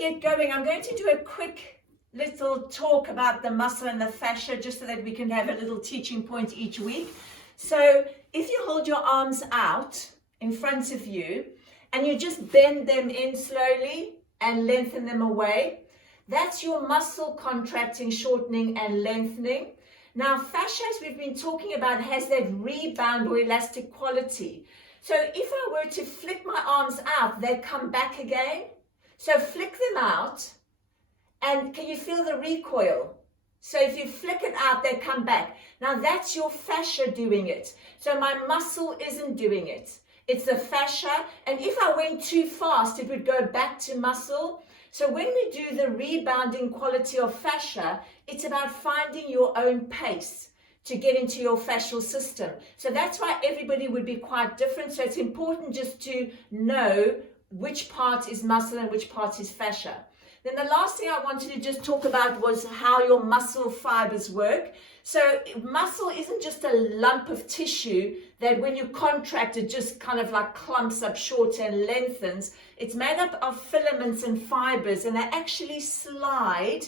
get going, I'm going to do a quick little talk about the muscle and the fascia, just so that we can have a little teaching point each week. So if you hold your arms out in front of you and you just bend them in slowly and lengthen them away, that's your muscle contracting, shortening and lengthening. Now, fascia, as we've been talking about, has that rebound or elastic quality. So if I were to flick my arms out, they come back again. So flick them out, and can you feel the recoil? So if you flick it out, they come back. Now that's your fascia doing it. So my muscle isn't doing it. It's the fascia, and if I went too fast, it would go back to muscle. So when we do the rebounding quality of fascia, it's about finding your own pace to get into your fascial system. So that's why everybody would be quite different. So it's important just to know which part is muscle and which part is fascia. Then the last thing I wanted to just talk about was how your muscle fibers work. So muscle isn't just a lump of tissue that when you contract, it just kind of like clumps up short and lengthens. It's made up of filaments and fibers, and they actually slide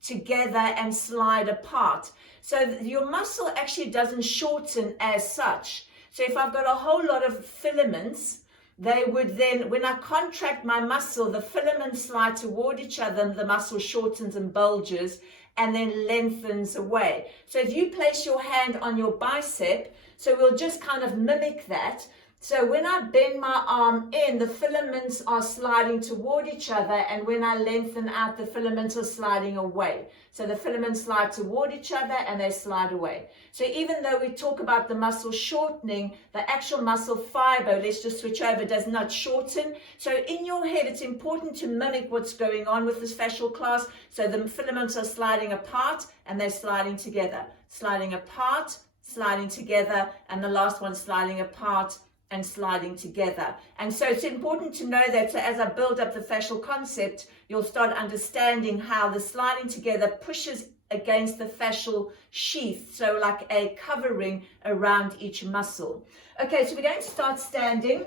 together and slide apart. So your muscle actually doesn't shorten as such. So if I've got a whole lot of filaments, they would then, when I contract my muscle, the filaments slide toward each other and the muscle shortens and bulges and then lengthens away. So if you place your hand on your bicep, so we'll just kind of mimic that. So when I bend my arm in, the filaments are sliding toward each other, and when I lengthen out, the filaments are sliding away. So the filaments slide toward each other and they slide away. So even though we talk about the muscle shortening, the actual muscle fiber, let's just switch over, does not shorten. So in your head, it's important to mimic what's going on with this fascial class. So the filaments are sliding apart and they're sliding together, sliding apart, sliding together, and the last one sliding apart and sliding together. And so it's important to know that. So as I build up the fascial concept, you'll start understanding how the sliding together pushes against the fascial sheath, so like a covering around each muscle. Okay, so we're going to start standing.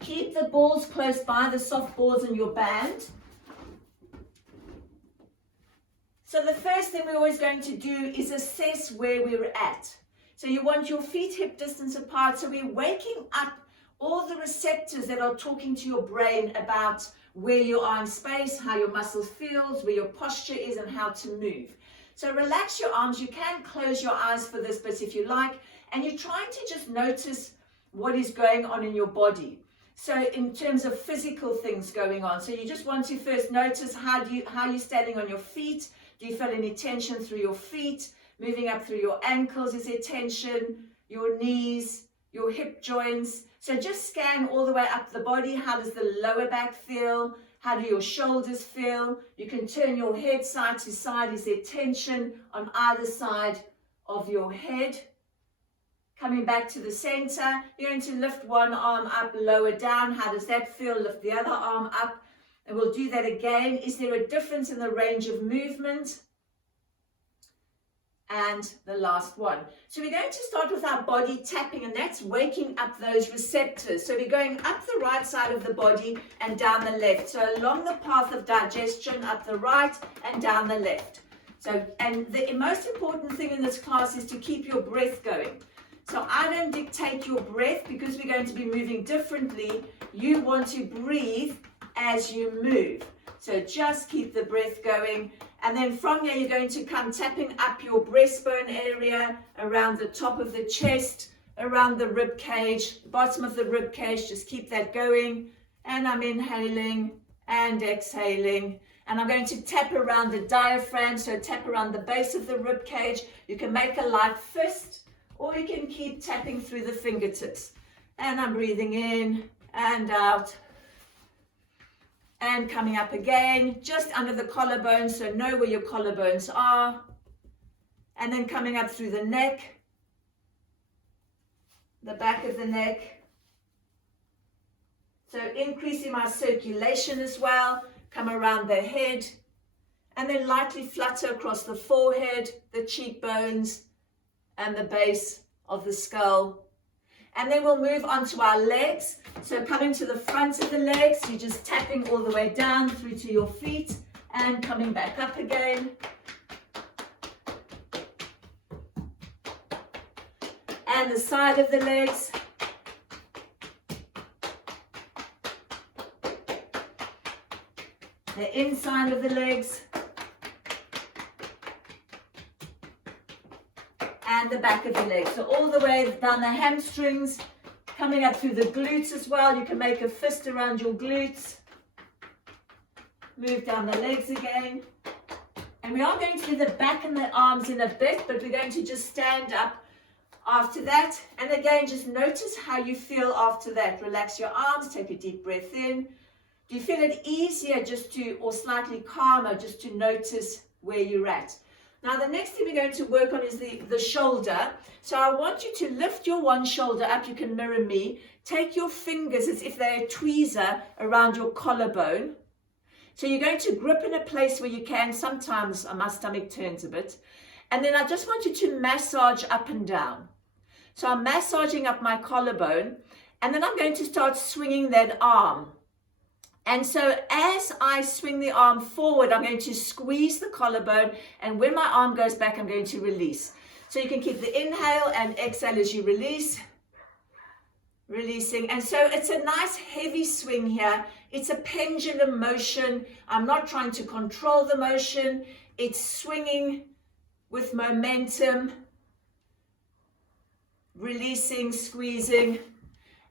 Keep the balls close by, the soft balls in your band. So the first thing we're always going to do is assess where we're at. So you want your feet hip distance apart. So we're waking up all the receptors that are talking to your brain about where you are in space, how your muscles feels, where your posture is, and how to move. So relax your arms. You can close your eyes for this, but if you like, and you're trying to just notice what is going on in your body. So in terms of physical things going on, so you just want to first notice how you're standing on your feet. Do you feel any tension through your feet? Moving up through your ankles, is there tension? Your knees, your hip joints. So just scan all the way up the body. How does the lower back feel? How do your shoulders feel? You can turn your head side to side. Is there tension on either side of your head? Coming back to the center, you're going to lift one arm up, lower down. How does that feel? Lift the other arm up. And we'll do that again. Is there a difference in the range of movement? And the last one. So we're going to start with our body tapping, and that's waking up those receptors. So we're going up the right side of the body and down the left. So along the path of digestion, up the right and down the left. So, and the most important thing in this class is to keep your breath going. So I don't dictate your breath because we're going to be moving differently. You want to breathe as you move. So just keep the breath going. And then from here, you're going to come tapping up your breastbone area, around the top of the chest, around the rib cage, bottom of the rib cage. Just keep that going. And I'm inhaling and exhaling. And I'm going to tap around the diaphragm, so tap around the base of the rib cage. You can make a light fist, or you can keep tapping through the fingertips. And I'm breathing in and out. And coming up again, just under the collarbone, so know where your collarbones are. And then coming up through the neck, the back of the neck. So increasing my circulation as well. Come around the head. And then lightly flutter across the forehead, the cheekbones, and the base of the skull. And then we'll move on to our legs. So coming to the front of the legs, you're just tapping all the way down through to your feet and coming back up again. And the side of the legs. The inside of the legs. And the back of the legs. So all the way down the hamstrings, coming up through the glutes as well. You can make a fist around your glutes. Move down the legs again. And we are going to do the back and the arms in a bit, but we're going to just stand up after that. And again, just notice how you feel after that. Relax your arms, take a deep breath in. Do you feel it easier just to, or slightly calmer, just to notice where you're at? Now, the next thing we're going to work on is the shoulder. So I want you to lift your one shoulder up. You can mirror me. Take your fingers as if they're a tweezer around your collarbone. So you're going to grip in a place where you can. Sometimes my stomach turns a bit. And then I just want you to massage up and down. So I'm massaging up my collarbone. And then I'm going to start swinging that arm. And so as I swing the arm forward, I'm going to squeeze the collarbone, and when my arm goes back, I'm going to release. So you can keep the inhale and exhale as you release, releasing. And so it's a nice heavy swing here. It's a pendulum motion. I'm not trying to control the motion. It's swinging with momentum, releasing, squeezing.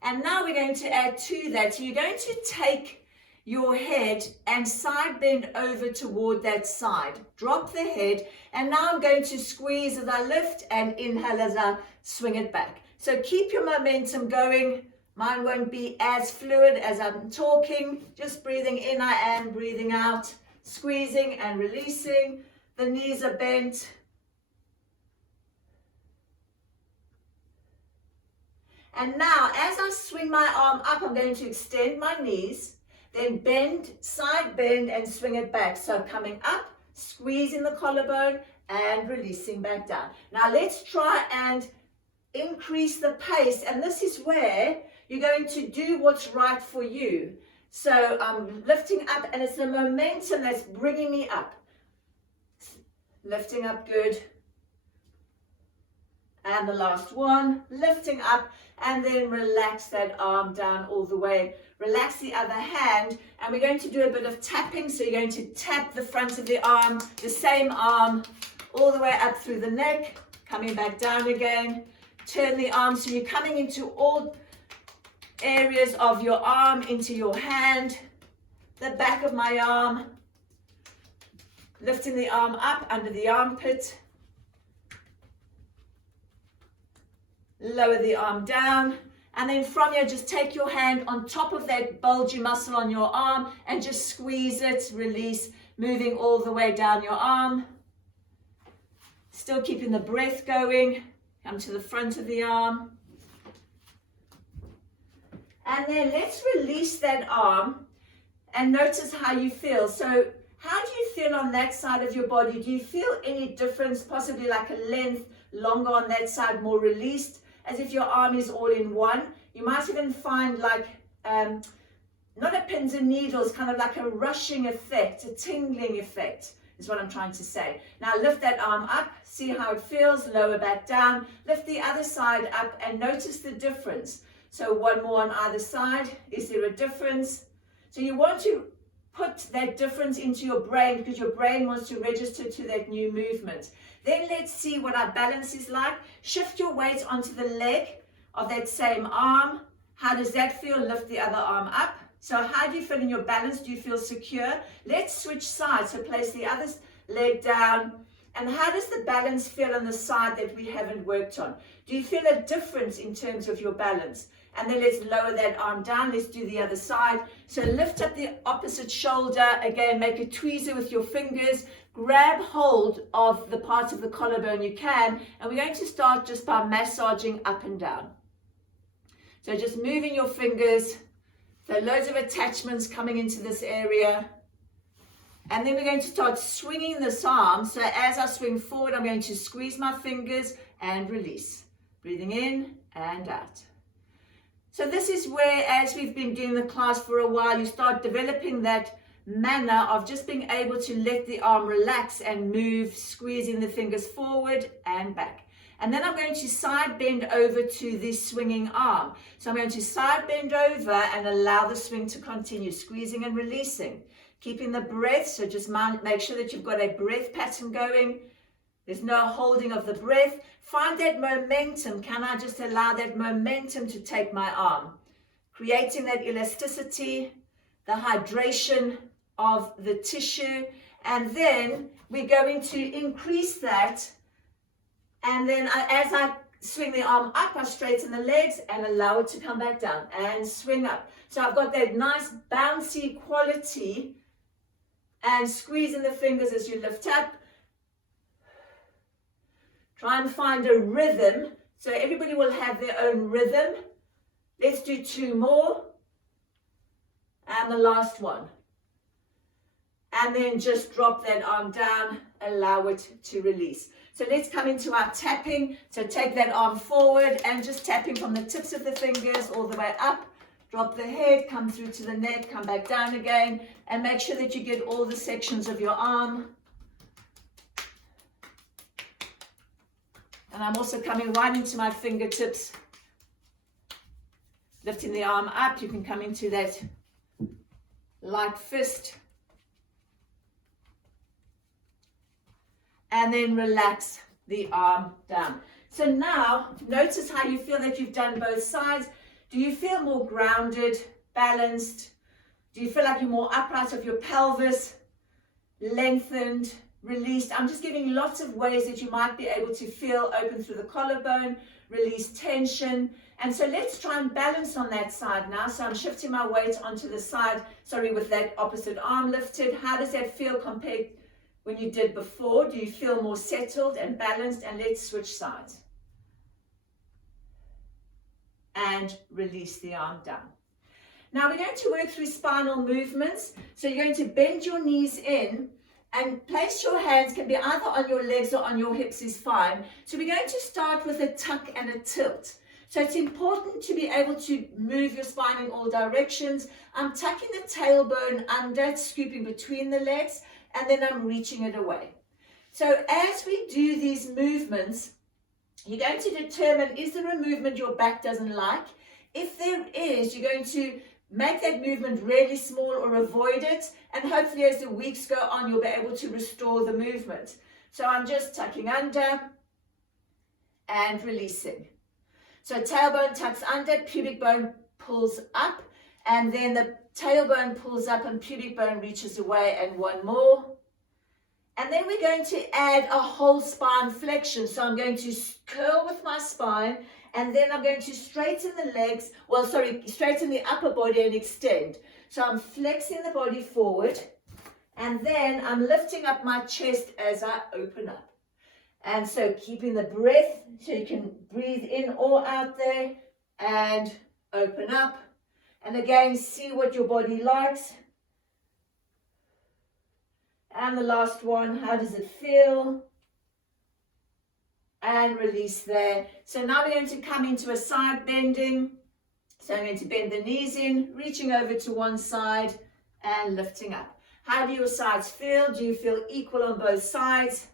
And now we're going to add to that. So you're going to take your head and side bend over toward that side. Drop the head, and now I'm going to squeeze as I lift and inhale as I swing it back. So keep your momentum going. Mine won't be as fluid as I'm talking. Just breathing in, I am breathing out, squeezing and releasing. The knees are bent. And now as I swing my arm up, I'm going to extend my knees. Then bend, side bend, and swing it back. So coming up, squeezing the collarbone, and releasing back down. Now let's try and increase the pace. And this is where you're going to do what's right for you. So I'm lifting up, and it's the momentum that's bringing me up. Lifting up, good. And the last one, lifting up, and then relax that arm down all the way. Relax the other hand, and we're going to do a bit of tapping. So you're going to tap the front of the arm, the same arm, all the way up through the neck, coming back down again. Turn the arm, so you're coming into all areas of your arm, into your hand, the back of my arm, lifting the arm up under the armpit. Lower the arm down, and then from here, just take your hand on top of that bulgy muscle on your arm and just squeeze it, release, moving all the way down your arm. Still keeping the breath going. Come to the front of the arm. And then let's release that arm and notice how you feel. So how do you feel on that side of your body? Do you feel any difference, possibly like a length longer on that side, more released? As if your arm is all in one. You might even find like, not a pins and needles, kind of like a rushing effect, a tingling effect is what I'm trying to say. Now lift that arm up, see how it feels, lower back down, lift the other side up and notice the difference. So one more on either side. Is there a difference? So you want to put that difference into your brain because your brain wants to register to that new movement. Then let's see what our balance is like. Shift your weight onto the leg of that same arm. How does that feel? Lift the other arm up. So how do you feel in your balance? Do you feel secure? Let's switch sides. So place the other leg down. And how does the balance feel on the side that we haven't worked on? Do you feel a difference in terms of your balance? And then let's lower that arm down. Let's do the other side. So lift up the opposite shoulder. Again, make a tweezer with your fingers. Grab hold of the part of the collarbone you can. And we're going to start just by massaging up and down. So just moving your fingers. So loads of attachments coming into this area. And then we're going to start swinging this arm. So as I swing forward, I'm going to squeeze my fingers and release. Breathing in and out. So this is where, as we've been doing the class for a while, you start developing that manner of just being able to let the arm relax and move, squeezing the fingers forward and back. And then I'm going to side bend over to this swinging arm. So I'm going to side bend over and allow the swing to continue, squeezing and releasing. Keeping the breath, so just make sure that you've got a breath pattern going. There's no holding of the breath. Find that momentum. Can I just allow that momentum to take my arm? Creating that elasticity, the hydration of the tissue. And then we're going to increase that. And then as I swing the arm up, I straighten the legs and allow it to come back down and swing up. So I've got that nice bouncy quality and squeezing the fingers as you lift up. Try and find a rhythm. So everybody will have their own rhythm. Let's do 2 more. And the last one. And then just drop that arm down, allow it to release. So let's come into our tapping. So take that arm forward and just tapping from the tips of the fingers all the way up. Drop the head, come through to the neck, come back down again, and make sure that you get all the sections of your arm. And I'm also coming right into my fingertips, lifting the arm up. You can come into that light fist. And then relax the arm down. So now, notice how you feel that you've done both sides. Do you feel more grounded, balanced? Do you feel like you're more upright of your pelvis, lengthened, released? I'm just giving lots of ways that you might be able to feel open through the collarbone, release tension. And so let's try and balance on that side now. So I'm shifting my weight onto the side, with that opposite arm lifted. How does that feel compared when you did before? Do you feel more settled and balanced? And let's switch sides. And release the arm down. Now we're going to work through spinal movements. So you're going to bend your knees in and place your hands, can be either on your legs or on your hips is fine. So we're going to start with a tuck and a tilt. So it's important to be able to move your spine in all directions. I'm tucking the tailbone under, scooping between the legs, and then I'm reaching it away. So as we do these movements, you're going to determine, is there a movement your back doesn't like? If there is, you're going to make that movement really small or avoid it. And hopefully as the weeks go on, you'll be able to restore the movement. So I'm just tucking under and releasing. So tailbone tucks under, pubic bone pulls up, and then the tailbone pulls up and pubic bone reaches away, and one more. And then we're going to add a whole spine flexion. So I'm going to curl with my spine, and then I'm going to straighten the legs, straighten the upper body and extend. So I'm flexing the body forward, and then I'm lifting up my chest as I open up. And so keeping the breath, so you can breathe in or out there, and open up. And again, see what your body likes. And the last one, how does it feel? And release there. So now we're going to come into a side bending. So I'm going to bend the knees in, reaching over to one side and lifting up. How do your sides feel? Do you feel equal on both sides?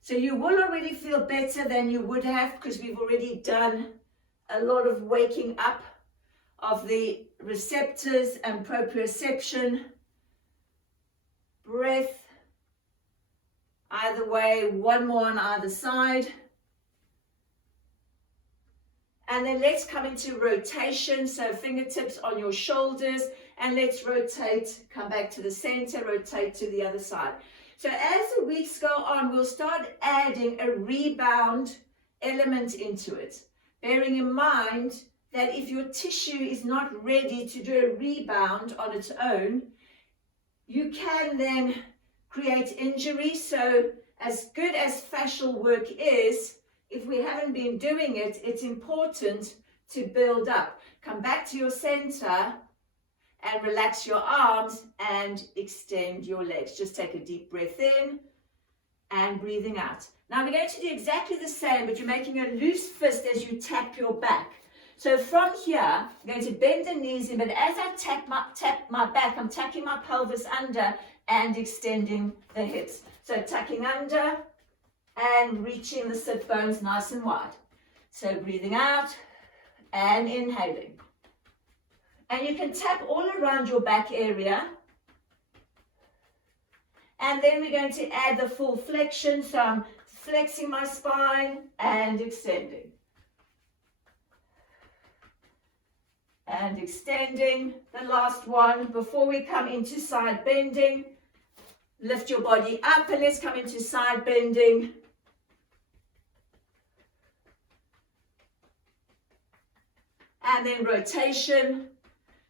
So you will already feel better than you would have, because we've already done a lot of waking up of the receptors and proprioception. Breath, either way, one more on either side. And then let's come into rotation, so fingertips on your shoulders, and let's rotate, come back to the center, rotate to the other side. So as the weeks go on, we'll start adding a rebound element into it, bearing in mind that if your tissue is not ready to do a rebound on its own, you can then create injury. So as good as fascial work is, if we haven't been doing it, it's important to build up. Come back to your center and relax your arms and extend your legs. Just take a deep breath in and breathing out. Now we're going to do exactly the same, but you're making a loose fist as you tap your back. So from here, I'm going to bend the knees in, but as I tap my back, I'm tucking my pelvis under and extending the hips. So tucking under and reaching the sit bones nice and wide. So breathing out and inhaling. And you can tap all around your back area. And then we're going to add the full flexion. So I'm flexing my spine and extending. And extending. The last one before we come into side bending. Lift your body up and let's come into side bending. And then rotation.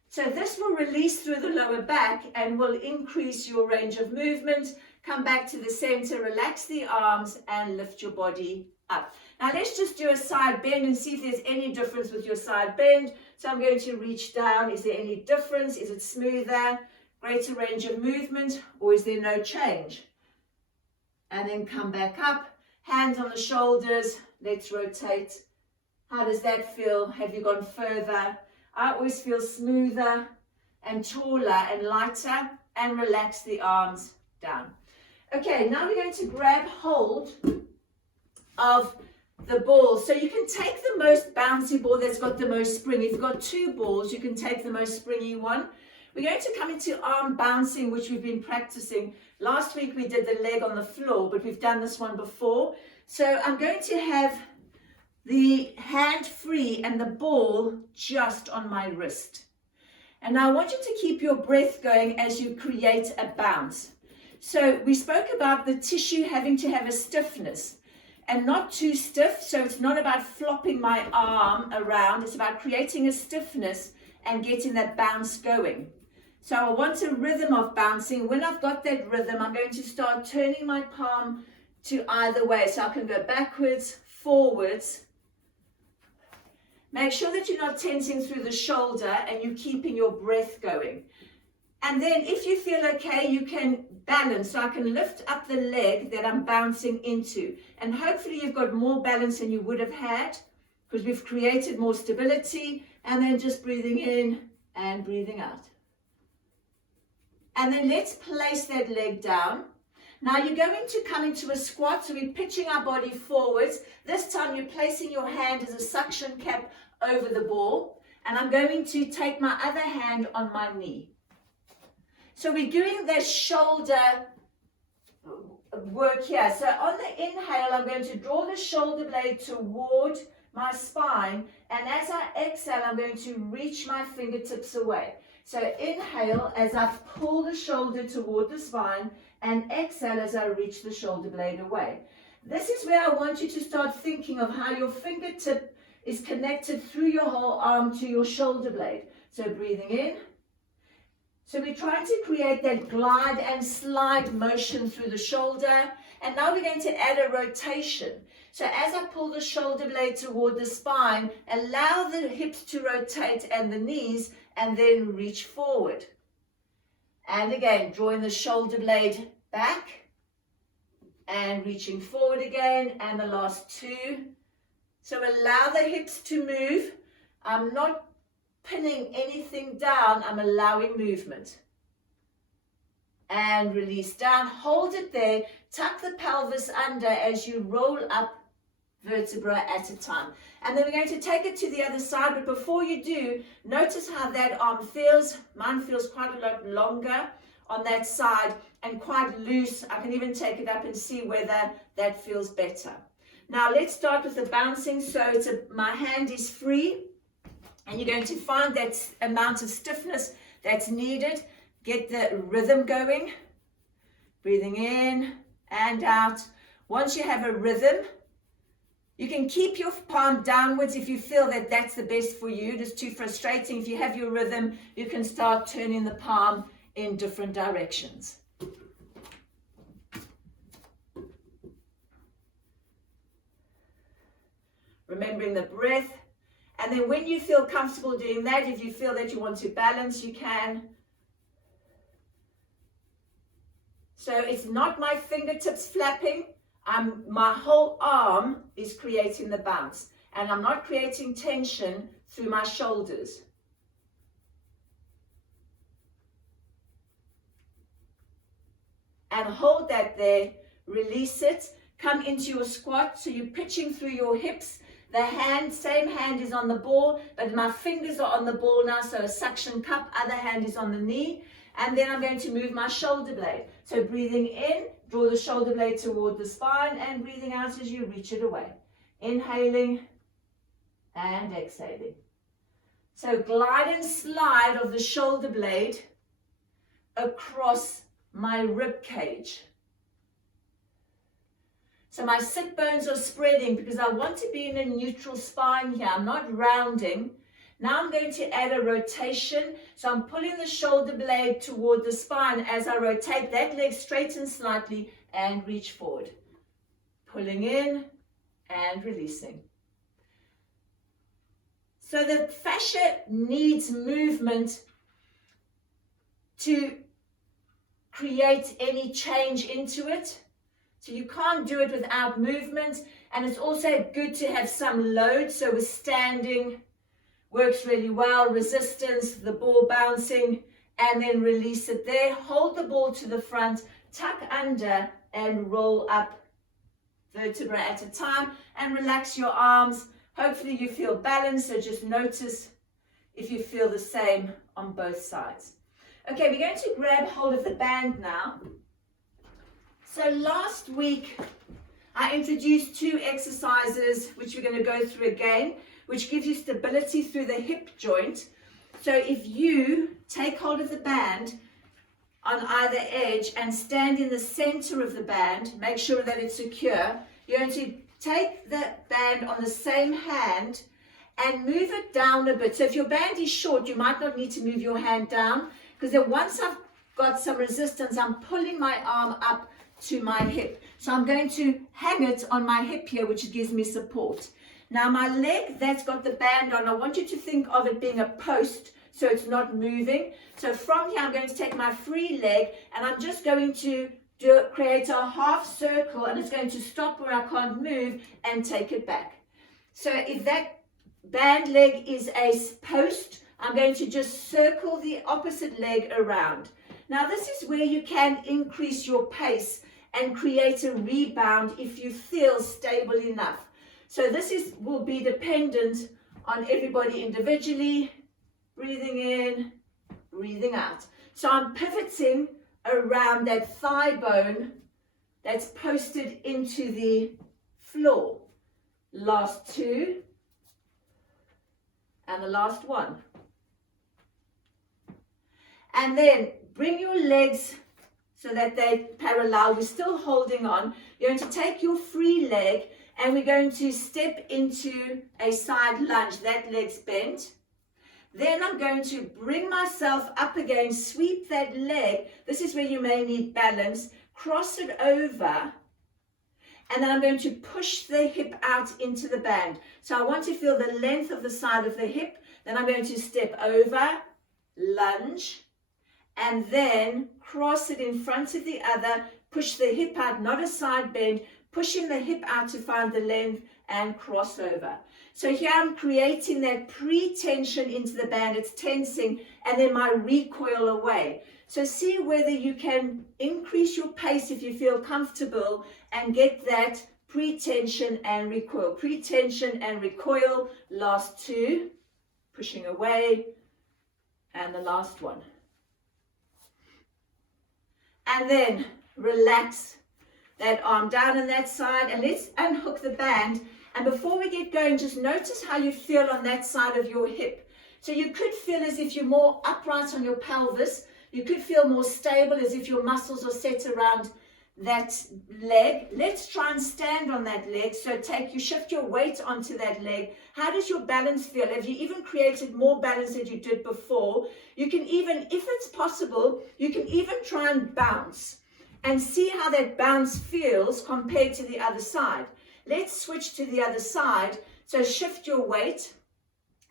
So this will release through the lower back and will increase your range of movement. Come back to the center, relax the arms and lift your body up. Now let's just do a side bend and see if there's any difference with your side bend. So I'm going to reach down. Is there any difference? Is it smoother, greater range of movement, or is there no change? And then come back up, hands on the shoulders. Let's rotate. How does that feel? Have you gone further? I always feel smoother and taller and lighter, and relax the arms down. Okay, now we're going to grab hold of the ball. So you can take the most bouncy ball that's got the most spring. If you've got two balls, you can take the most springy one. We're going to come into arm bouncing, which we've been practicing. Last week we did the leg on the floor, but we've done this one before. So I'm going to have the hand free and the ball just on my wrist. And now I want you to keep your breath going as you create a bounce. So we spoke about the tissue having to have a stiffness and not too stiff. So it's not about flopping my arm around. It's about creating a stiffness and getting that bounce going. So I want a rhythm of bouncing. When I've got that rhythm, I'm going to start turning my palm to either way. So I can go backwards, forwards. Make sure that you're not tensing through the shoulder and you're keeping your breath going. And then if you feel okay, you can balance. So I can lift up the leg that I'm bouncing into. And hopefully you've got more balance than you would have had because we've created more stability. And then just breathing in and breathing out. And then let's place that leg down. Now you're going to come into a squat, so we're pitching our body forwards. This time you're placing your hand as a suction cap over the ball, and I'm going to take my other hand on my knee. So we're doing the shoulder work here. So on the inhale, I'm going to draw the shoulder blade toward my spine, and as I exhale, I'm going to reach my fingertips away. So inhale as I pull the shoulder toward the spine, and exhale as I reach the shoulder blade away. This is where I want you to start thinking of how your fingertip is connected through your whole arm to your shoulder blade. So breathing in. So we're trying to create that glide and slide motion through the shoulder. And now we're going to add a rotation. So as I pull the shoulder blade toward the spine, allow the hips to rotate and the knees, and then reach forward. And again, drawing the shoulder blade back and reaching forward again, and the last two. So allow the hips to move. I'm not pinning anything down, I'm allowing movement. And release down, hold it there, tuck the pelvis under as you roll up vertebra at a time. And then we're going to take it to the other side, but before you do, notice how that arm feels. Mine feels quite a lot longer on that side and quite loose. I can even take it up and see whether that feels better. Now let's start with the bouncing. So my hand is free, and you're going to find that amount of stiffness that's needed. Get the rhythm going. Breathing in and out. Once you have a rhythm, you can keep your palm downwards if you feel that that's the best for you. It is too frustrating. If you have your rhythm, you can start turning the palm in different directions. Remembering the breath. And then when you feel comfortable doing that, if you feel that you want to balance, you can. So it's not my fingertips flapping. My whole arm is creating the bounce. And I'm not creating tension through my shoulders. And hold that there, release it, come into your squat, so you're pitching through your hips. The hand, same hand is on the ball, but my fingers are on the ball now, so a suction cup, other hand is on the knee. And then I'm going to move my shoulder blade. So breathing in, draw the shoulder blade toward the spine, and breathing out as you reach it away. Inhaling and exhaling. So glide and slide of the shoulder blade across my rib cage. So my sit bones are spreading because I want to be in a neutral spine here. I'm not rounding. Now I'm going to add a rotation. So I'm pulling the shoulder blade toward the spine as I rotate. That leg straightens slightly and reach forward. Pulling in and releasing. So the fascia needs movement to create any change into it. So you can't do it without movement, and it's also good to have some load. So with standing works really well, resistance, the ball bouncing, and then release it there. Hold the ball to the front, tuck under and roll up vertebra at a time, and relax your arms. Hopefully you feel balanced, so just notice if you feel the same on both sides. Okay, we're going to grab hold of the band now. So last week, I introduced 2 exercises, which we're going to go through again, which gives you stability through the hip joint. So if you take hold of the band on either edge and stand in the center of the band, make sure that it's secure. You're going to take the band on the same hand and move it down a bit. So if your band is short, you might not need to move your hand down, because then once I've got some resistance, I'm pulling my arm up to my hip. So I'm going to hang it on my hip here, which gives me support. Now my leg that's got the band on, I want you to think of it being a post, so it's not moving. So from here, I'm going to take my free leg, and I'm just going to create a half circle, and it's going to stop where I can't move and take it back. So if that band leg is a post, I'm going to just circle the opposite leg around. Now this is where you can increase your pace and create a rebound if you feel stable enough. So this will be dependent on everybody individually. Breathing in, breathing out. So I'm pivoting around that thigh bone that's posted into the floor. Last 2 and the last 1. And then bring your legs so that they're parallel. We're still holding on. You're going to take your free leg, and we're going to step into a side lunge. That leg's bent. Then I'm going to bring myself up again, sweep that leg. This is where you may need balance. Cross it over. And then I'm going to push the hip out into the band. So I want to feel the length of the side of the hip. Then I'm going to step over, lunge, and then cross it in front of the other. Push the hip out, not a side bend. Pushing the hip out to find the length and cross over. So here I'm creating that pre-tension into the band. It's tensing, and then my recoil away. So see whether you can increase your pace if you feel comfortable and get that pre-tension and recoil. Pre-tension and recoil, last 2, pushing away, and the last 1. And then relax that arm down on that side, and let's unhook the band. And before we get going, just notice how you feel on that side of your hip. So you could feel as if you're more upright on your pelvis. You could feel more stable, as if your muscles are set around that leg. Let's try and stand on that leg. So shift your weight onto that leg. How does your balance feel? Have you even created more balance than you did before? You can even, if it's possible, you can even try and bounce and see how that bounce feels compared to the other side. Let's switch to the other side. So shift your weight.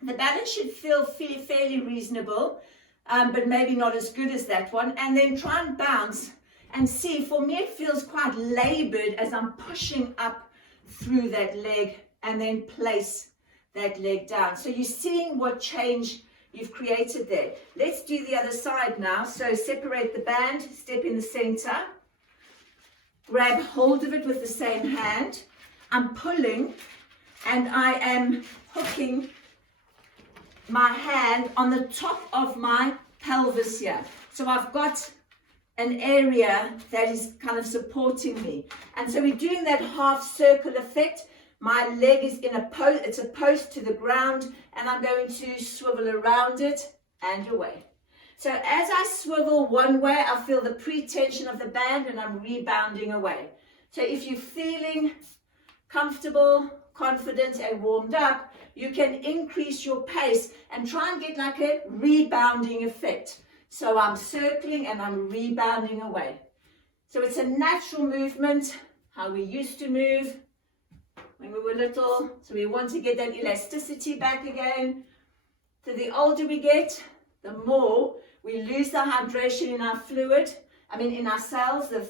The balance should feel fairly reasonable, but maybe not as good as that one. And then try and bounce and see. For me, it feels quite labored as I'm pushing up through that leg, and then place that leg down. So you're seeing what change you've created there. Let's do the other side now. So separate the band, step in the center, grab hold of it with the same hand. I'm pulling and I am hooking my hand on the top of my pelvis here. So I've got an area that is kind of supporting me. And so we're doing that half circle effect. My leg is in a post, it's a post to the ground, and I'm going to swivel around it and away. So as I swivel one way, I feel the pre-tension of the band and I'm rebounding away. So if you're feeling comfortable, confident and warmed up, you can increase your pace and try and get like a rebounding effect. So I'm circling and I'm rebounding away. So it's a natural movement, how we used to move when we were little. So we want to get that elasticity back again. So the older we get, the more we lose the hydration in our fluid, in our cells, the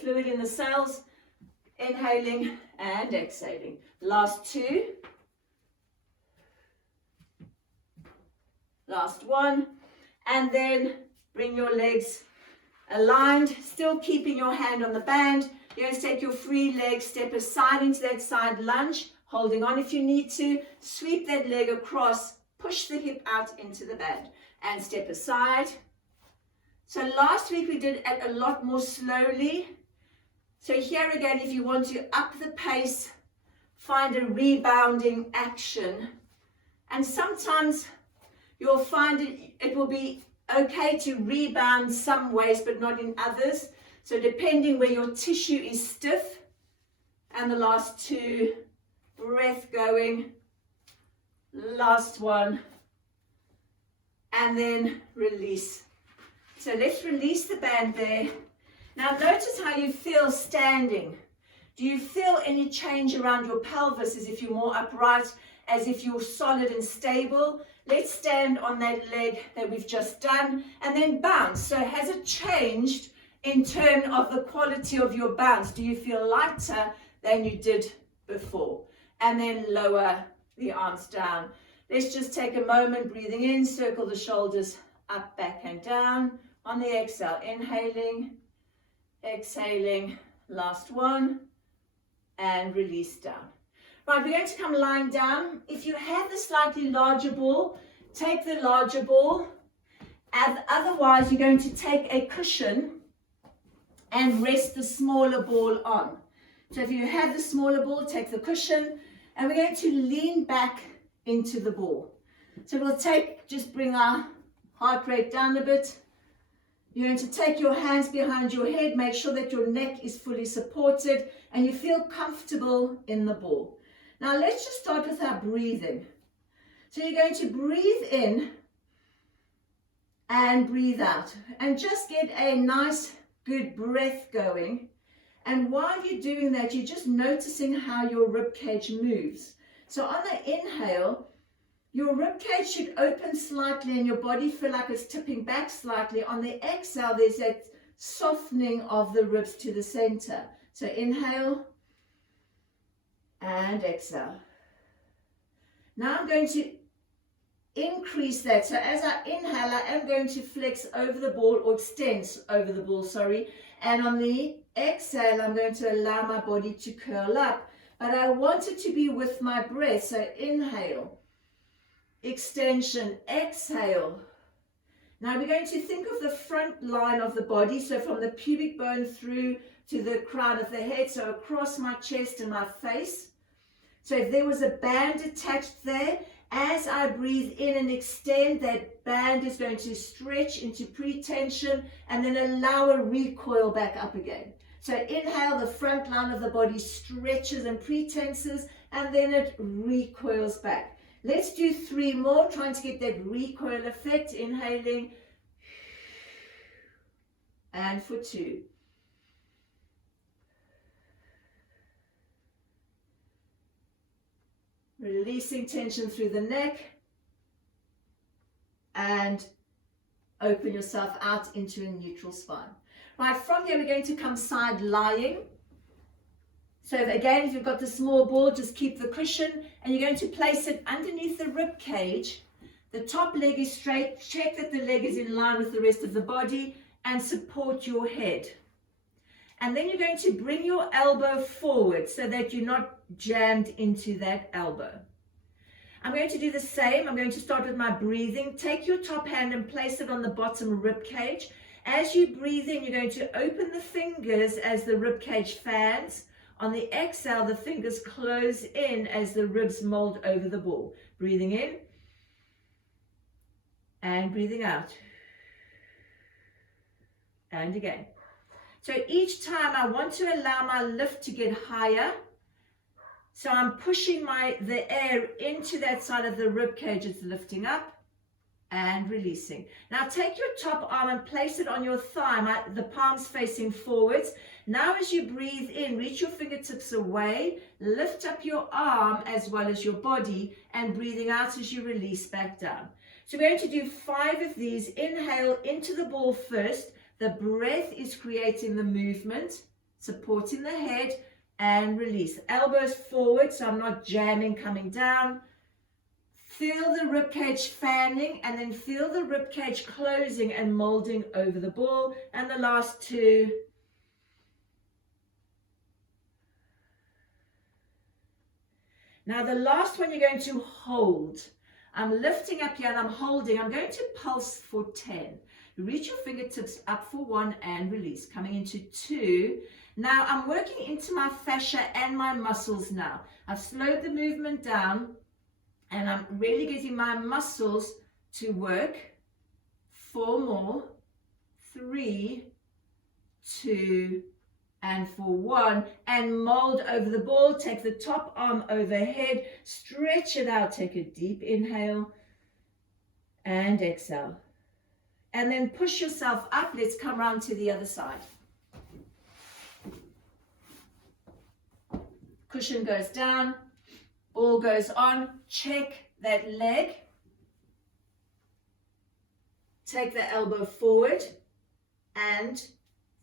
fluid in the cells. Inhaling and exhaling. Last two. Last one. And then bring your legs aligned, still keeping your hand on the band. You're going to take your free leg, step aside into that side lunge, holding on if you need to. Sweep that leg across, push the hip out into the band, and step aside. So last week we did it a lot more slowly. So here again, if you want to up the pace, find a rebounding action. And sometimes you'll find it will be okay to rebound some ways, but not in others. So depending where your tissue is stiff. And the last two, breath going. Last one. And then release. So let's release the band there. Now notice how you feel standing. Do you feel any change around your pelvis as if you're more upright, as if you're solid and stable? Let's stand on that leg that we've just done and then bounce. So has it changed in terms of the quality of your bounce? Do you feel lighter than you did before? And then lower the arms down. Let's just take a moment, breathing in, circle the shoulders up, back and down. On the exhale, inhaling, exhaling, last one, and release down. Right, we're going to come lying down. If you have the slightly larger ball, take the larger ball, and otherwise you're going to take a cushion and rest the smaller ball on. So if you have the smaller ball, take the cushion, and we're going to lean back into the ball. So we'll just bring our heart rate down a bit. You're going to take your hands behind your head, make sure that your neck is fully supported and you feel comfortable in the ball. Now let's just start with our breathing. So you're going to breathe in and breathe out and just get a nice good breath going. And while you're doing that, you're just noticing how your rib cage moves. So on the inhale, your rib cage should open slightly and your body feel like it's tipping back slightly. On the exhale, there's that softening of the ribs to the center. So inhale and exhale. Now I'm going to increase that. So as I inhale, I am going to flex over the ball or extend over the ball, sorry. And on the exhale, I'm going to allow my body to curl up. But I want it to be with my breath. So inhale. Extension, exhale. Now we're going to think of the front line of the body, so from the pubic bone through to the crown of the head, so across my chest and my face. So if there was a band attached there, as I breathe in and extend, that band is going to stretch into pre-tension and then allow a recoil back up again. So inhale, the front line of the body stretches and pre-tenses, and then it recoils back. Let's do 3 more, trying to get that recoil effect. Inhaling. And for 2. Releasing tension through the neck. And open yourself out into a neutral spine. Right, from here we're going to come side lying. So again, if you've got the small ball, just keep the cushion and you're going to place it underneath the rib cage. The top leg is straight. Check that the leg is in line with the rest of the body and support your head. And then you're going to bring your elbow forward so that you're not jammed into that elbow. I'm going to do the same. I'm going to start with my breathing. Take your top hand and place it on the bottom rib cage. As you breathe in, you're going to open the fingers as the rib cage fans. On the exhale, the fingers close in as the ribs mold over the ball. Breathing in and breathing out. And again. So each time I want to allow my lift to get higher. So I'm pushing the air into that side of the rib cage. It's lifting up and releasing. Now take your top arm and place it on your thigh, the palms facing forwards. Now as you breathe in, reach your fingertips away, lift up your arm as well as your body, and breathing out as you release back down. So we're going to do 5 of these. Inhale into the ball first. The breath is creating the movement, supporting the head, and release. Elbows forward, so I'm not jamming, coming down. Feel the ribcage fanning, and then feel the ribcage closing and molding over the ball. And the last 2. Now the last one you're going to hold. I'm lifting up here and I'm holding. I'm going to pulse for 10. Reach your fingertips up for 1 and release. Coming into 2. Now I'm working into my fascia and my muscles now. I've slowed the movement down and I'm really getting my muscles to work. 4 more. 3, 2, and for 1. And mold over the ball. Take the top arm overhead. Stretch it out. Take a deep inhale and exhale. And then push yourself up. Let's come around to the other side. Cushion goes down, ball goes on. Check that leg. Take the elbow forward. And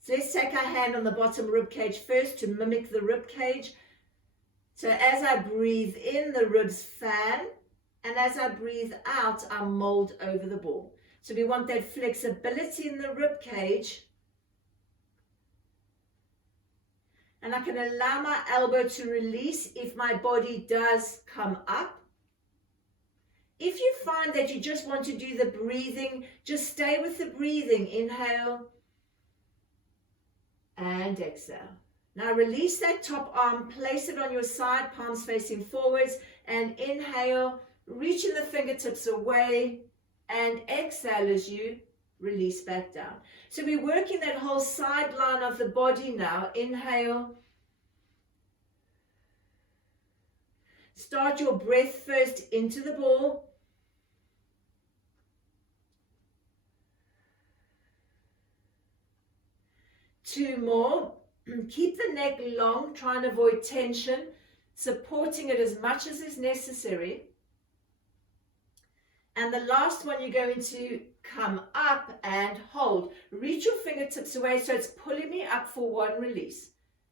let's take our hand on the bottom rib cage first to mimic the rib cage. So as I breathe in, the ribs fan. And as I breathe out, I mold over the ball. So we want that flexibility in the rib cage. And I can allow my elbow to release if my body does come up. If you find that you just want to do the breathing, just stay with the breathing. Inhale and exhale. Now release that top arm, place it on your side, palms facing forwards, and inhale, reaching the fingertips away, and exhale as you release back down. So we're working that whole sideline of the body now. Inhale. Start your breath first into the ball. Two more. Keep the neck long, try and avoid tension, supporting it as much as is necessary. And the last one, you're going to come up and hold. Reach your fingertips away so it's pulling me up for 1 release.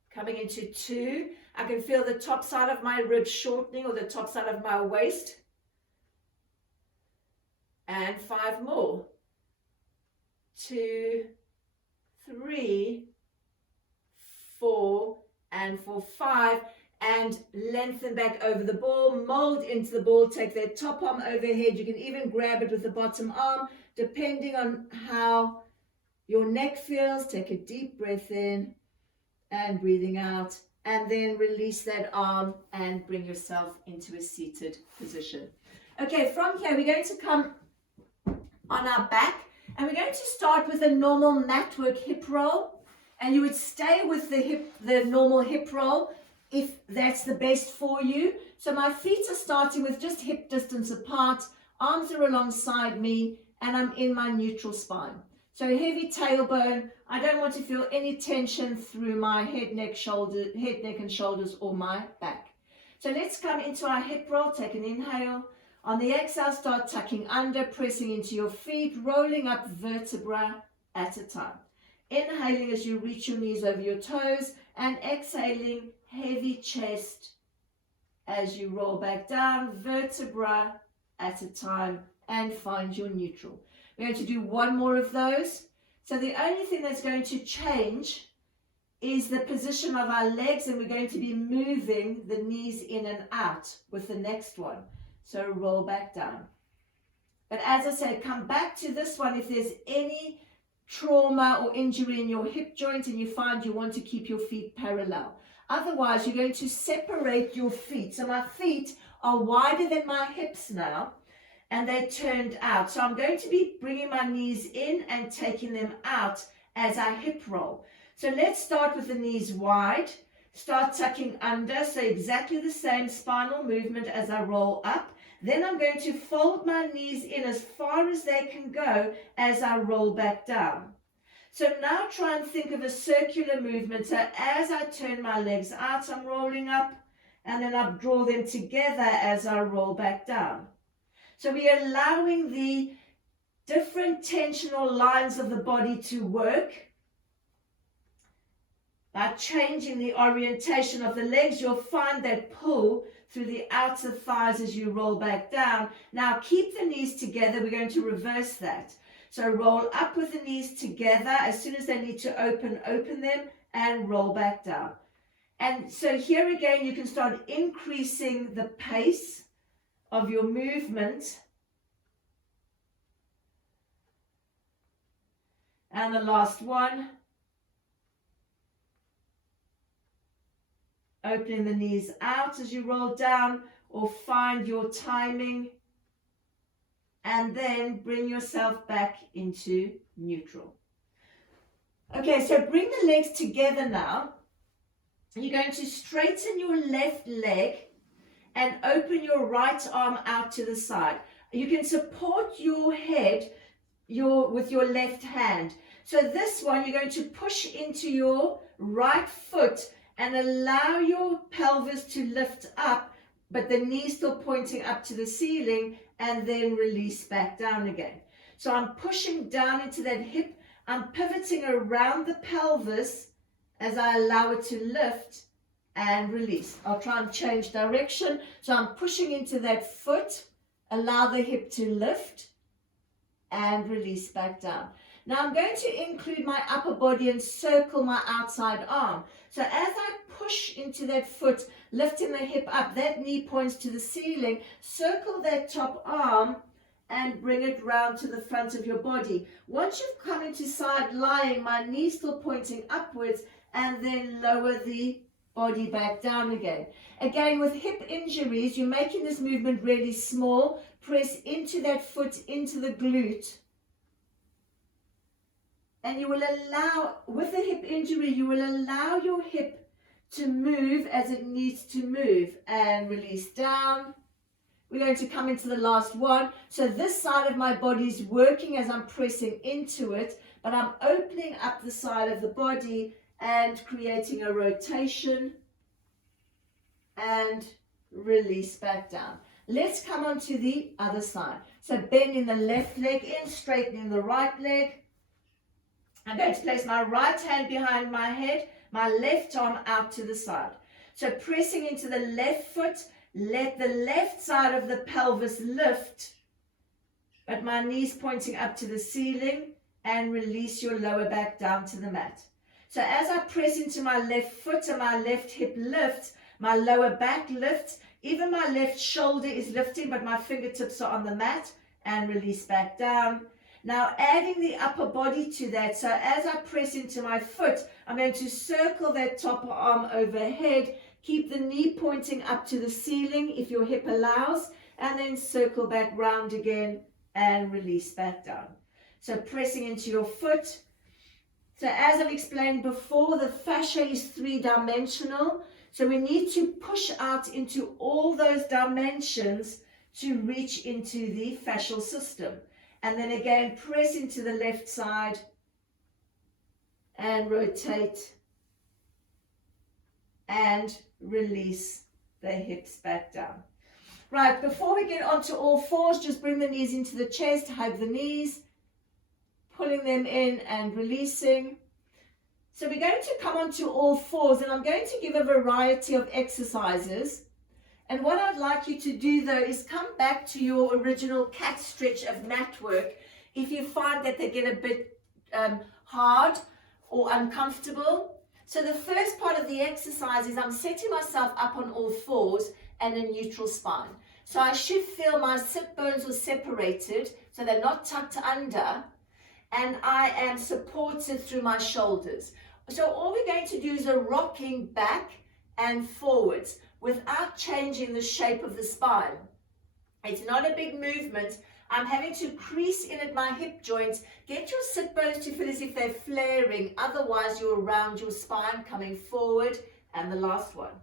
Coming into 2, I can feel the top side of my ribs shortening, or the top side of my waist. And 5 more. 2, 3, 4, and for 5. And lengthen back over the ball, mold into the ball, take that top arm overhead. You can even grab it with the bottom arm, depending on how your neck feels. Take a deep breath in and breathing out, and then release that arm and bring yourself into a seated position. Okay, from here, we're going to come on our back, and we're going to start with a normal mat work hip roll, and you would stay with the normal hip roll, if that's the best for you. So my feet are starting with just hip distance apart, arms are alongside me, and I'm in my neutral spine. So heavy tailbone. I don't want to feel any tension through my head, neck, and shoulders, or my back. So let's come into our hip roll. Take an inhale. On the exhale, start tucking under, pressing into your feet, rolling up vertebra at a time. Inhaling as you reach your knees over your toes, and exhaling, heavy chest as you roll back down, vertebra at a time, and find your neutral. We're going to do one more of those. So the only thing that's going to change is the position of our legs, and we're going to be moving the knees in and out with the next one. So roll back down. But as I said, come back to this one if there's any trauma or injury in your hip joint and you find you want to keep your feet parallel. Otherwise, you're going to separate your feet. So my feet are wider than my hips now, and they're turned out. So I'm going to be bringing my knees in and taking them out as I hip roll. So let's start with the knees wide. Start tucking under, so exactly the same spinal movement as I roll up. Then I'm going to fold my knees in as far as they can go as I roll back down. So now try and think of a circular movement. So as I turn my legs out, I'm rolling up, and then I draw them together as I roll back down. So we are allowing the different tensional lines of the body to work. By changing the orientation of the legs, you'll find that pull through the outer thighs as you roll back down. Now keep the knees together. We're going to reverse that. So roll up with the knees together. As soon as they need to open them, and roll back down. And so here again, you can start increasing the pace of your movement. And the last one. Opening the knees out as you roll down, or find your timing, and then bring yourself back into neutral. Okay, so bring the legs together now. You're going to straighten your left leg and open your right arm out to the side. You can support your head with your left hand. So this one, you're going to push into your right foot and allow your pelvis to lift up, but the knees still pointing up to the ceiling, and then release back down again. So I'm pushing down into that hip. I'm pivoting around the pelvis as I allow it to lift and release. I'll try and change direction. So I'm pushing into that foot, allow the hip to lift and release back down. Now I'm going to include my upper body and circle my outside arm. So as I push into that foot, lifting the hip up, that knee points to the ceiling, circle that top arm and bring it round to the front of your body. Once you've come into side lying, my knee still pointing upwards, and then lower the body back down again. Again, with hip injuries, you're making this movement really small. Press into that foot, into the glute. And you will allow, with the hip injury, you will allow your hip to move as it needs to move, and release down. We're going to come into the last one. So this side of my body is working as I'm pressing into it, but I'm opening up the side of the body and creating a rotation and release back down. Let's come on to the other side. So bending the left leg in, straightening the right leg. I'm going to place my right hand behind my head, my left arm out to the side. So pressing into the left foot, let the left side of the pelvis lift, but my knees pointing up to the ceiling, and release your lower back down to the mat. So as I press into my left foot and my left hip lifts, my lower back lifts, even my left shoulder is lifting, but my fingertips are on the mat, and release back down. Now adding the upper body to that, so as I press into my foot, I'm going to circle that top arm overhead, keep the knee pointing up to the ceiling if your hip allows, and then circle back round again and release back down. So pressing into your foot. So as I've explained before, the fascia is three-dimensional, so we need to push out into all those dimensions to reach into the fascial system. And then again, press into the left side and rotate and release the hips back down. Right, before we get onto all fours, just bring the knees into the chest, hug the knees, pulling them in and releasing. So we're going to come onto all fours, and I'm going to give a variety of exercises. And what I'd like you to do though is come back to your original cat stretch of mat work if you find that they get a bit hard or uncomfortable. So the first part of the exercise is I'm setting myself up on all fours and a neutral spine. So I should feel my sit bones are separated, so they're not tucked under, and I am supported through my shoulders. So all we're going to do is a rocking back and forwards without changing the shape of the spine. It's not a big movement. I'm having to crease in at my hip joints. Get your sit bones to feel as if they're flaring. Otherwise, you'll round your spine coming forward. And the last one.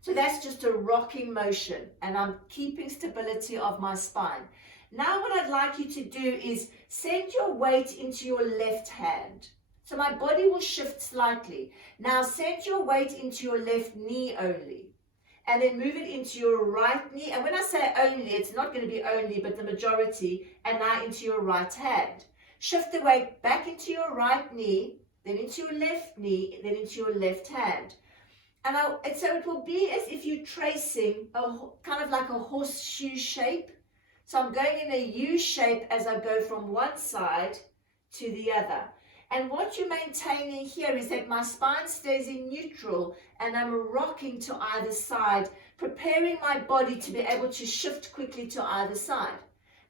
So that's just a rocking motion, and I'm keeping stability of my spine. Now what I'd like you to do is send your weight into your left hand. So my body will shift slightly. Now send your weight into your left knee only. And then move it into your right knee. And when I say only, it's not going to be only, but the majority. And now into your right hand. Shift the weight back into your right knee, then into your left knee, then into your left hand. And so it will be as if you're tracing kind of like a horseshoe shape. So I'm going in a U shape as I go from one side to the other. And what you're maintaining here is that my spine stays in neutral and I'm rocking to either side, preparing my body to be able to shift quickly to either side.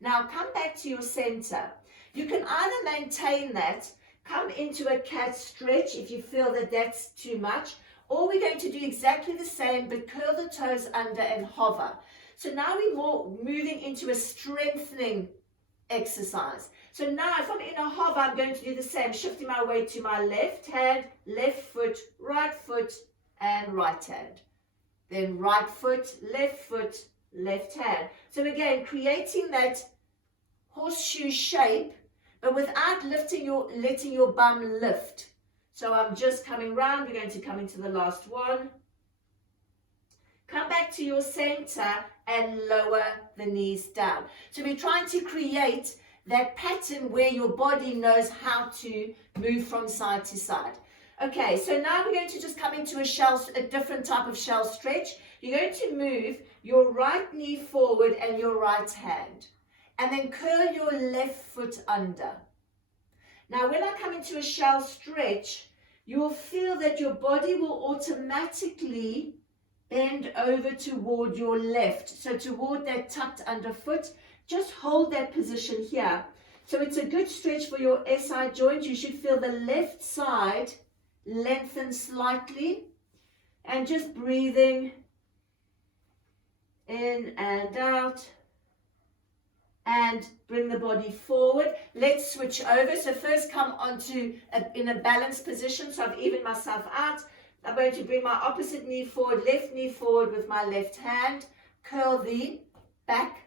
Now come back to your center. You can either maintain that, come into a cat stretch if you feel that that's too much, or we're going to do exactly the same but curl the toes under and hover. So now we're more moving into a strengthening exercise. So now if I'm in a hover, I'm going to do the same, shifting my weight to my left hand, left foot, and right hand. Then right foot, left hand. So again, creating that horseshoe shape, but without letting your bum lift. So I'm just coming round. We're going to come into the last one. Come back to your center and lower the knees down. So we're trying to create that pattern where your body knows how to move from side to side. Okay, so now we're going to just come into a different type of shell stretch. You're going to move your right knee forward and your right hand, and then curl your left foot under. Now when I come into a shell stretch, you will feel that your body will automatically bend over toward your left, so toward that tucked under foot. Just hold that position here. So it's a good stretch for your SI joint. You should feel the left side lengthen slightly, and just breathing in and out, and bring the body forward. Let's switch over. So first come onto in a balanced position. So I've evened myself out. I'm going to bring my opposite knee forward, left knee forward with my left hand, curl the back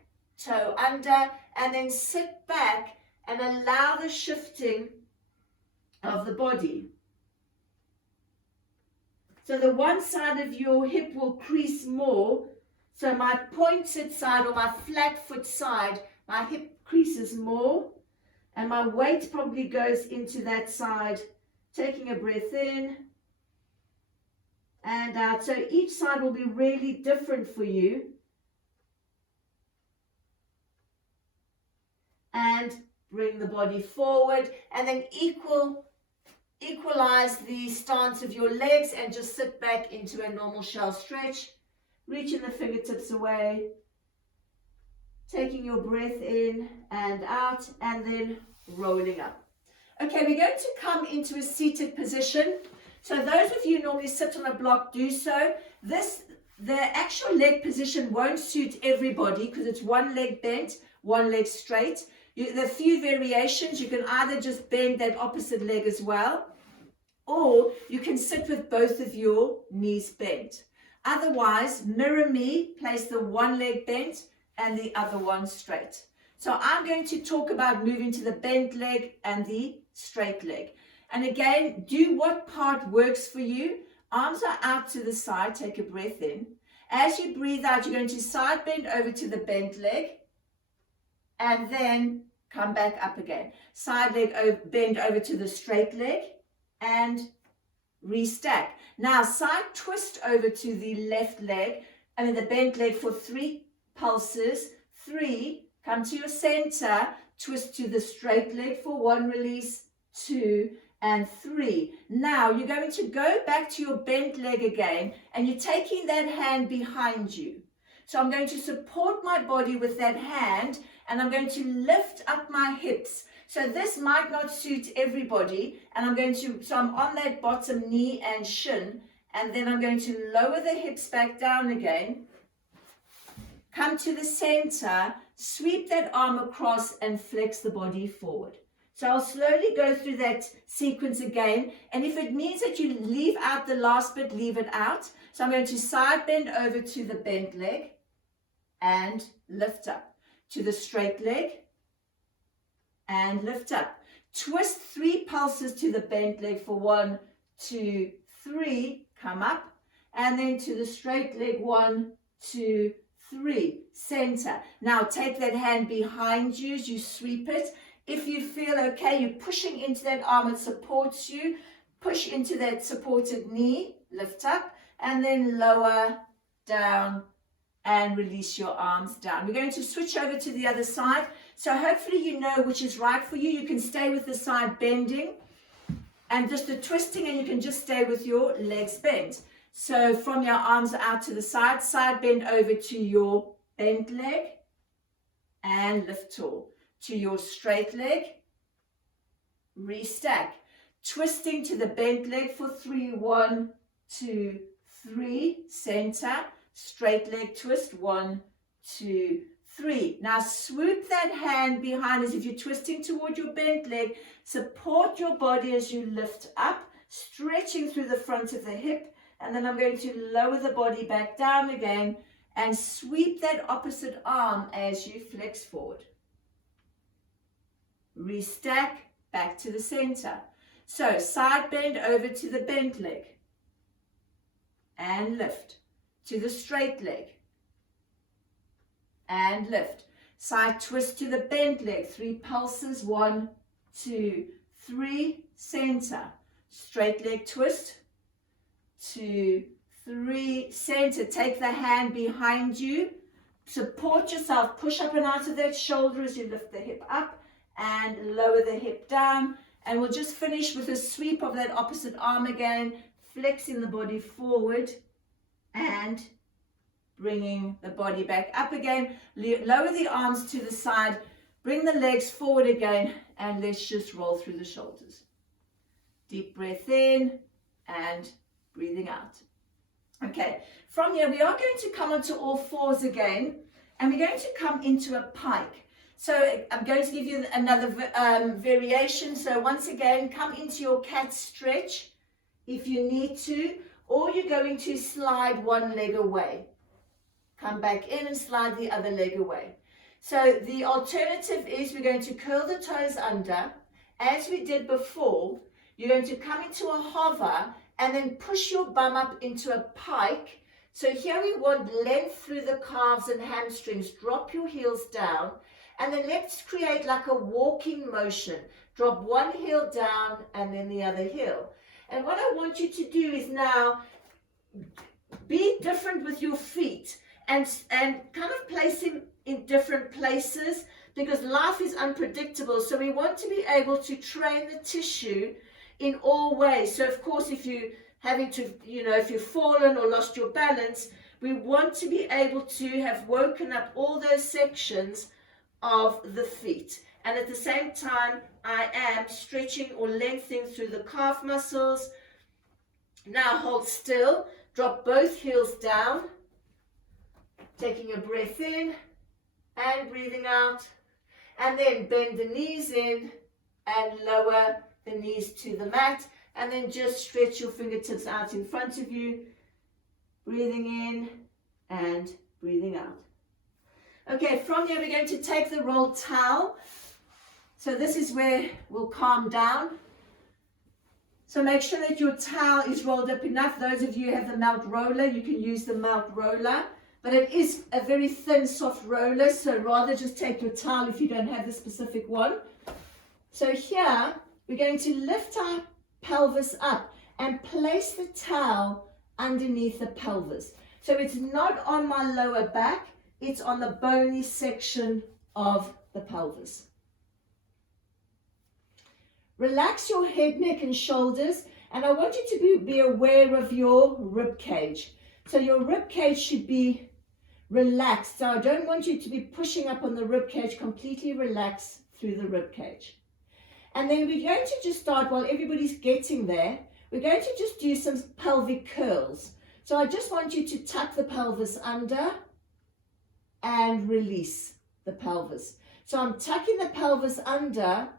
toe under, and then sit back and allow the shifting of the body. So the one side of your hip will crease more. So my pointed side or my flat foot side, my hip creases more, and my weight probably goes into that side. Taking a breath in and out. So each side will be really different for you. And bring the body forward, and then equalize the stance of your legs and just sit back into a normal shell stretch. Reaching the fingertips away, taking your breath in and out, and then rolling up. Okay, we're going to come into a seated position. So those of you who normally sit on a block, do so. The actual leg position won't suit everybody because it's one leg bent, one leg straight. There are a few variations. You can either just bend that opposite leg as well, or you can sit with both of your knees bent. Otherwise, mirror me, place the one leg bent and the other one straight. So I'm going to talk about moving to the bent leg and the straight leg. And again, do what part works for you. Arms are out to the side. Take a breath in. As you breathe out, you're going to side bend over to the bent leg, and then come back up again. Side leg bend over to the straight leg, and restack. Now side twist over to the left leg, the bent leg for 3 pulses. 3, come to your center, twist to the straight leg for 1 release, 2 and 3. Now you're going to go back to your bent leg again, and you're taking that hand behind you. So I'm going to support my body with that hand, and I'm going to lift up my hips. So this might not suit everybody, and so I'm on that bottom knee and shin, and then I'm going to lower the hips back down again, come to the center, sweep that arm across and flex the body forward. So I'll slowly go through that sequence again, and if it means that you leave out the last bit, leave it out. So I'm going to side bend over to the bent leg and lift up, to the straight leg and lift up. Twist 3 pulses to the bent leg for 1, 2, 3, come up, and then to the straight leg, 1, 2, 3, center. Now take that hand behind you as you sweep it. If you feel okay, you're pushing into that arm that supports you, push into that supported knee, lift up, and then lower, down, and release your arms down. We're going to switch over to the other side. So hopefully you know which is right for you. You can stay with the side bending and just the twisting, and you can just stay with your legs bent. So from your arms out to the side, side bend over to your bent leg and lift tall. To your straight leg, restack. Twisting to the bent leg for 3, 1, 2, 3, center. Straight leg twist, 1, 2, 3. Now swoop that hand behind as if you're twisting toward your bent leg. Support your body as you lift up, stretching through the front of the hip. And then I'm going to lower the body back down again and sweep that opposite arm as you flex forward. Restack, back to the center. So side bend over to the bent leg and lift. To the straight leg and lift. Side twist to the bent leg, 3 pulses, 1, 2, 3, center. Straight leg twist, 2, 3, center. Take the hand behind you, support yourself, push up and out of that shoulder as you lift the hip up and lower the hip down. And we'll just finish with a sweep of that opposite arm again, flexing the body forward and bringing the body back up again. Lower the arms to the side, bring the legs forward again, and let's just roll through the shoulders. Deep breath in and breathing out. Okay, from here we are going to come onto all fours again, and we're going to come into a pike. So I'm going to give you another variation. So once again, come into your cat stretch if you need to, or you're going to slide one leg away. Come back in and slide the other leg away. So the alternative is we're going to curl the toes under. As we did before, you're going to come into a hover and then push your bum up into a pike. So here we want length through the calves and hamstrings. Drop your heels down, and then let's create like a walking motion. Drop one heel down and then the other heel. And what I want you to do is now be different with your feet and kind of place him in different places, because life is unpredictable. So we want to be able to train the tissue in all ways. So of course, if you having to, if you've fallen or lost your balance, we want to be able to have woken up all those sections of the feet. And at the same time, I am stretching or lengthening through the calf muscles. Now hold still, drop both heels down, taking a breath in and breathing out, and then bend the knees in and lower the knees to the mat, and then just stretch your fingertips out in front of you, breathing in and breathing out. Okay, from here we're going to take the rolled towel. So this is where we'll calm down. So make sure that your towel is rolled up enough. Those of you who have the melt roller, you can use the melt roller, but it is a very thin, soft roller, so rather just take your towel if you don't have the specific one. So here, we're going to lift our pelvis up, and place the towel underneath the pelvis. So it's not on my lower back, it's on the bony section of the pelvis. Relax your head, neck and shoulders, and I want you to be aware of your rib cage. So your rib cage should be relaxed. So I don't want you to be pushing up on the rib cage. Completely relax through the rib cage. And then we're going to just start, while everybody's getting there, we're going to just do some pelvic curls. So I just want you to tuck the pelvis under and release the pelvis. So I'm tucking the pelvis under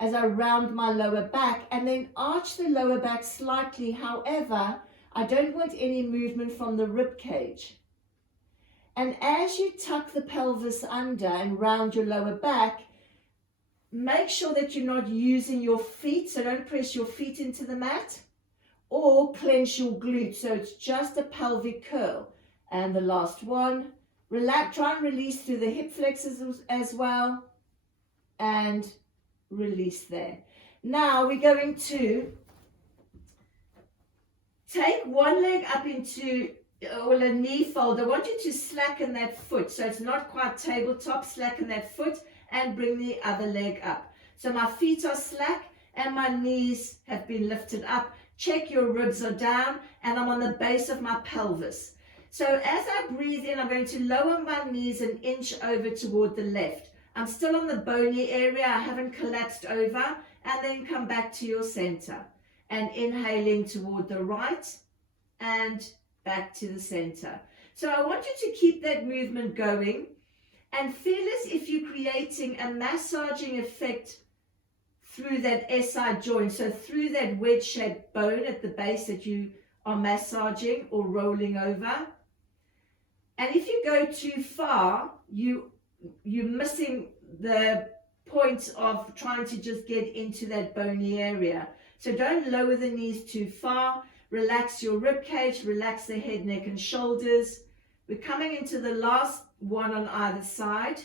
as I round my lower back, and then arch the lower back slightly. However, I don't want any movement from the rib cage. And as you tuck the pelvis under and round your lower back, make sure that you're not using your feet, so don't press your feet into the mat or clench your glutes, so it's just a pelvic curl. And the last one, relax, try and release through the hip flexors as well, and release there. Now we're going to take one leg up into a knee fold. I want you to slacken that foot, so it's not quite tabletop. Slacken that foot and bring the other leg up. So my feet are slack and my knees have been lifted up. Check your ribs are down and I'm on the base of my pelvis. So as I breathe in, I'm going to lower my knees an inch over toward the left. I'm still on the bony area, I haven't collapsed over, and then come back to your center. And inhaling toward the right and back to the center. So I want you to keep that movement going and feel as if you're creating a massaging effect through that SI joint, so through that wedge-shaped bone at the base that you are massaging or rolling over. And if you go too far, you're missing the point of trying to just get into that bony area. So don't lower the knees too far. Relax your rib cage, relax the head, neck and shoulders. We're coming into the last one on either side.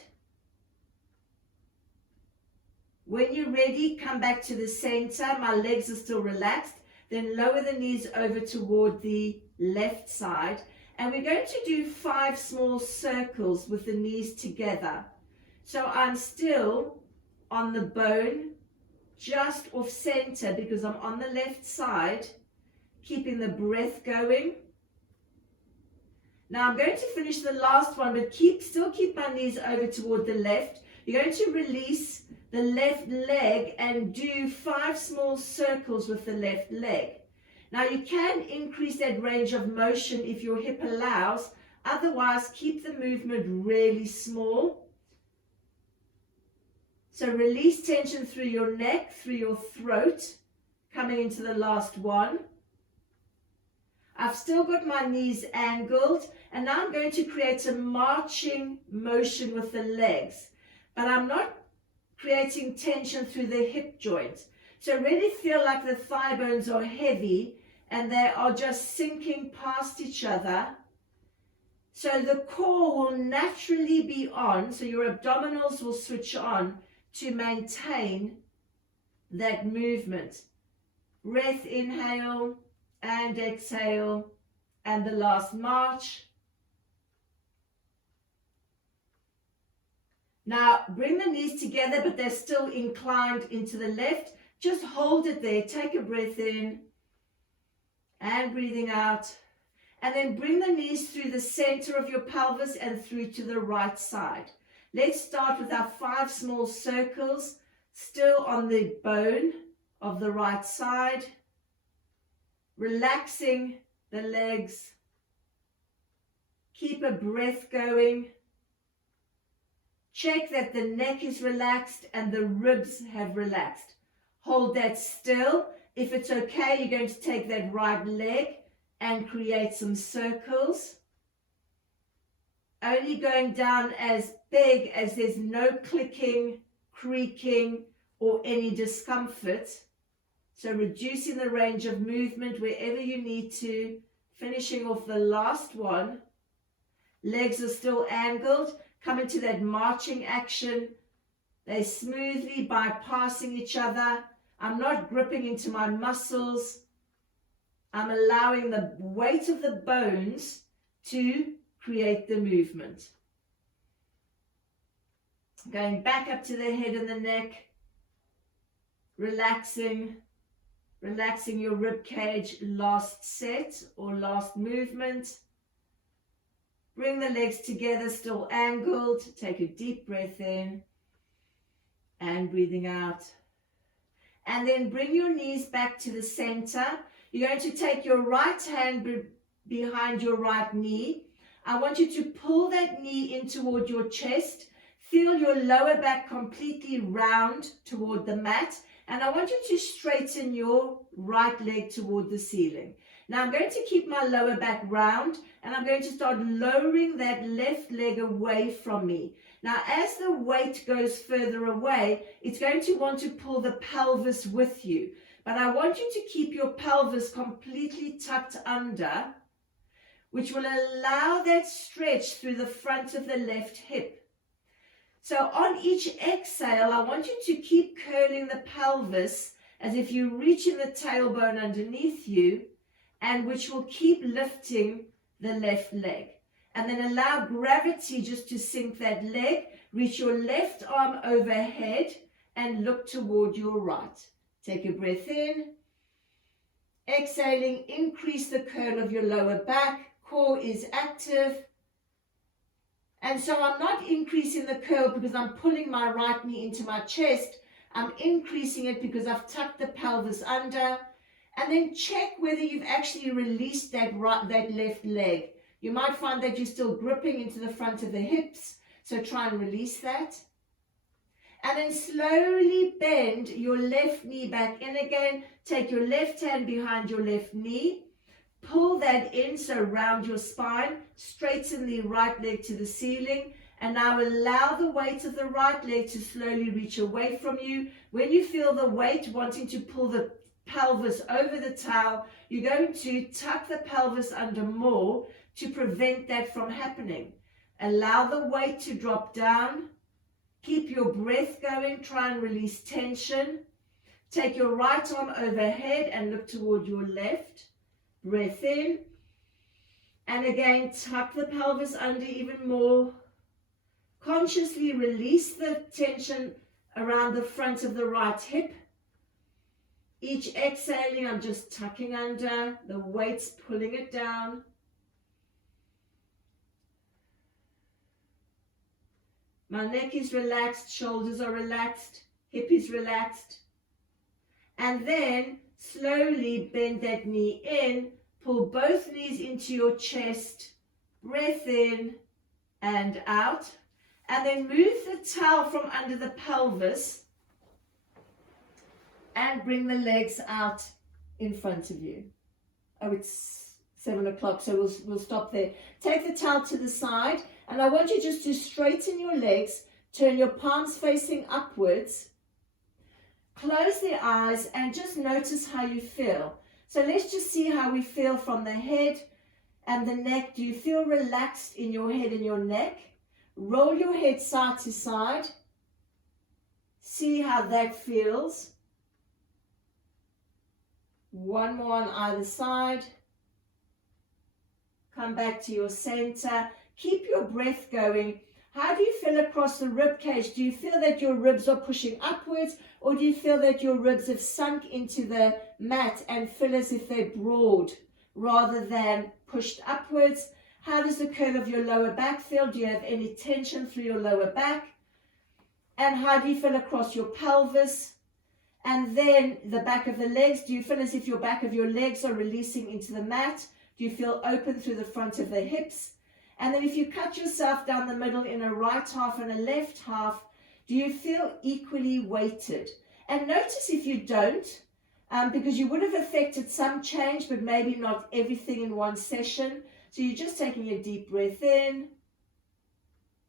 When you're ready, come back to the center. My legs are still relaxed. Then lower the knees over toward the left side. And we're going to do 5 small circles with the knees together. So I'm still on the bone, just off center because I'm on the left side, keeping the breath going. Now I'm going to finish the last one, but still keep my knees over toward the left. You're going to release the left leg and do 5 small circles with the left leg. Now you can increase that range of motion if your hip allows, otherwise keep the movement really small. So release tension through your neck, through your throat, coming into the last one. I've still got my knees angled, and now I'm going to create a marching motion with the legs, but I'm not creating tension through the hip joint. So really feel like the thigh bones are heavy and they are just sinking past each other. So the core will naturally be on, so your abdominals will switch on to maintain that movement. Breath, inhale and exhale, and the last march. Now bring the knees together, but they're still inclined into the left. Just hold it there. Take a breath in and breathing out. And then bring the knees through the center of your pelvis and through to the right side. Let's start with our 5 small circles, still on the bone of the right side. Relaxing the legs. Keep a breath going. Check that the neck is relaxed and the ribs have relaxed. Hold that still. If it's okay, you're going to take that right leg and create some circles. Only going down as big as there's no clicking, creaking, or any discomfort. So reducing the range of movement wherever you need to. Finishing off the last one. Legs are still angled. Come into that marching action. They're smoothly bypassing each other. I'm not gripping into my muscles. I'm allowing the weight of the bones to create the movement. Going back up to the head and the neck, relaxing your rib cage, last set or last movement. Bring the legs together, still angled. Take a deep breath in and breathing out. And then bring your knees back to the center. You're going to take your right hand behind your right knee. I want you to pull that knee in toward your chest. Feel your lower back completely round toward the mat. And I want you to straighten your right leg toward the ceiling. Now I'm going to keep my lower back round and I'm going to start lowering that left leg away from me. Now as the weight goes further away, it's going to want to pull the pelvis with you. But I want you to keep your pelvis completely tucked under, which will allow that stretch through the front of the left hip. So on each exhale, I want you to keep curling the pelvis as if you're reaching the tailbone underneath you, and which will keep lifting the left leg. And then allow gravity just to sink that leg. Reach your left arm overhead and look toward your right. Take a breath in. Exhaling, increase the curl of your lower back. Core is active. And so I'm not increasing the curl because I'm pulling my right knee into my chest. I'm increasing it because I've tucked the pelvis under. And then check whether you've actually released that left leg. You might find that you're still gripping into the front of the hips. So try and release that. And then slowly bend your left knee back in again. Take your left hand behind your left knee. Pull that in, so round your spine. Straighten the right leg to the ceiling. And now allow the weight of the right leg to slowly reach away from you. When you feel the weight wanting to pull the pelvis over the towel, you're going to tuck the pelvis under more to prevent that from happening. Allow the weight to drop down. Keep your breath going. Try and release tension. Take your right arm overhead and look toward your left. Breath in. And again, tuck the pelvis under even more. Consciously release the tension around the front of the right hip. Each exhaling, I'm just tucking under. The weight's pulling it down. My neck is relaxed, shoulders are relaxed, hip is relaxed. And then slowly bend that knee in, pull both knees into your chest, breath in and out. And then move the towel from under the pelvis and bring the legs out in front of you. Oh, it's 7 o'clock, so we'll stop there. Take the towel to the side, and I want you just to straighten your legs, turn your palms facing upwards, close the eyes, and just notice how you feel. So let's just see how we feel from the head and the neck. Do you feel relaxed in your head and your neck? Roll your head side to side. See how that feels. One more on either side. Come back to your center. Keep your breath going. How do you feel across the rib cage? Do you feel that your ribs are pushing upwards, or do you feel that your ribs have sunk into the mat and feel as if they're broad rather than pushed upwards? How does the curve of your lower back feel? Do you have any tension through your lower back? And how do you feel across your pelvis? And then the back of the legs. Do you feel as if your back of your legs are releasing into the mat? Do you feel open through the front of the hips? And then if you cut yourself down the middle in a right half and a left half, do you feel equally weighted? And notice if you don't, because you would have affected some change, but maybe not everything in one session. So you're just taking a deep breath in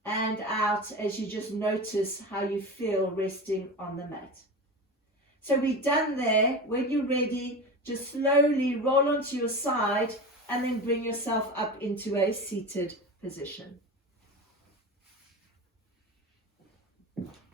and out as you just notice how you feel resting on the mat. So we're done there. When you're ready, just slowly roll onto your side and then bring yourself up into a seated position.